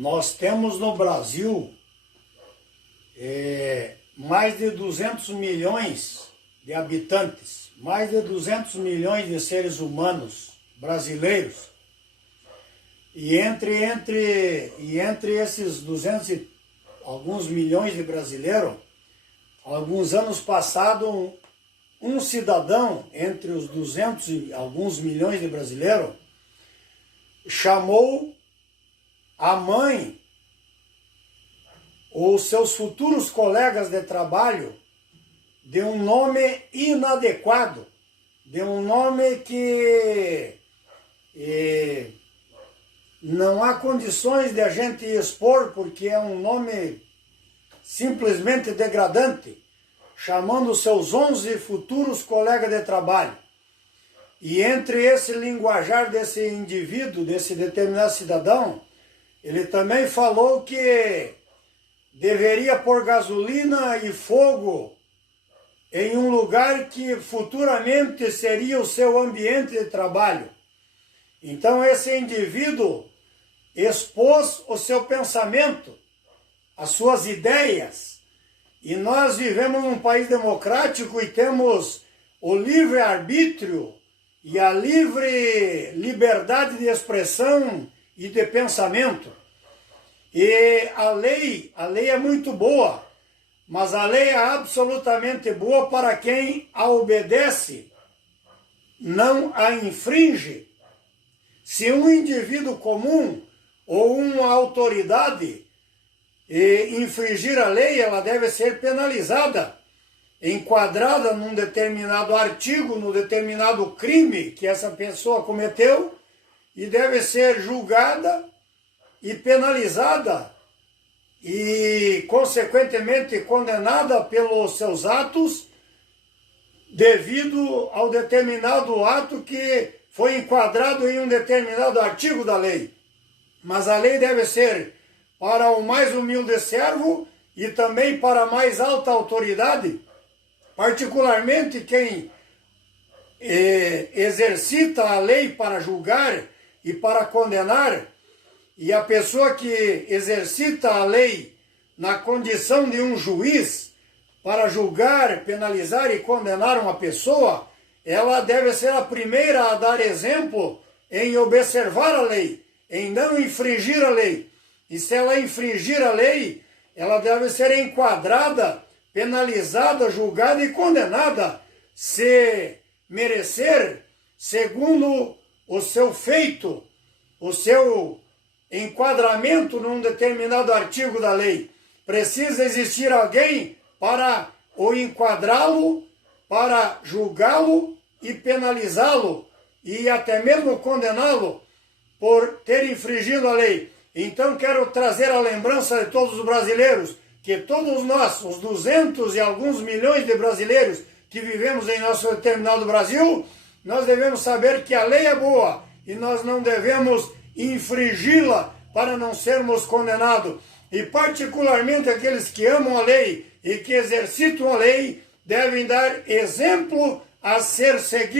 Nós temos no Brasil mais de 200 milhões de habitantes, mais de 200 milhões de seres humanos brasileiros. E entre esses 200 e alguns milhões de brasileiros, alguns anos passados, um cidadão entre os 200 e alguns milhões de brasileiros chamou a mãe ou seus futuros colegas de trabalho de um nome inadequado, de um nome que não há condições de a gente expor, porque é um nome simplesmente degradante, chamando seus 11 futuros colegas de trabalho. E entre esse linguajar desse indivíduo, desse determinado cidadão, ele também falou que deveria pôr gasolina e fogo em um lugar que futuramente seria o seu ambiente de trabalho. Então esse indivíduo expôs o seu pensamento, as suas ideias, e nós vivemos num país democrático e temos o livre-arbítrio e a livre liberdade de expressão e de pensamento. E a lei é muito boa, mas a lei é absolutamente boa para quem a obedece, não a infringe. Se um indivíduo comum ou uma autoridade infringir a lei, ela deve ser penalizada, enquadrada num determinado artigo, num determinado crime que essa pessoa cometeu, e deve ser julgada e penalizada e, consequentemente, condenada pelos seus atos devido ao determinado ato que foi enquadrado em um determinado artigo da lei. Mas a lei deve ser para o mais humilde servo e também para a mais alta autoridade, particularmente quem exercita a lei para julgar e para condenar, e a pessoa que exercita a lei na condição de um juiz para julgar, penalizar e condenar uma pessoa, ela deve ser a primeira a dar exemplo em observar a lei, em não infringir a lei. E se ela infringir a lei, ela deve ser enquadrada, penalizada, julgada e condenada, se merecer, segundo o seu feito, o seu enquadramento num determinado artigo da lei. Precisa existir alguém para o enquadrá-lo, para julgá-lo e penalizá-lo, e até mesmo condená-lo por ter infringido a lei. Então quero trazer a lembrança de todos os brasileiros, que todos nós, os 200 e alguns milhões de brasileiros que vivemos em nosso determinado Brasil, nós devemos saber que a lei é boa e nós não devemos infringi-la para não sermos condenados. E particularmente aqueles que amam a lei e que exercitam a lei devem dar exemplo a ser seguido.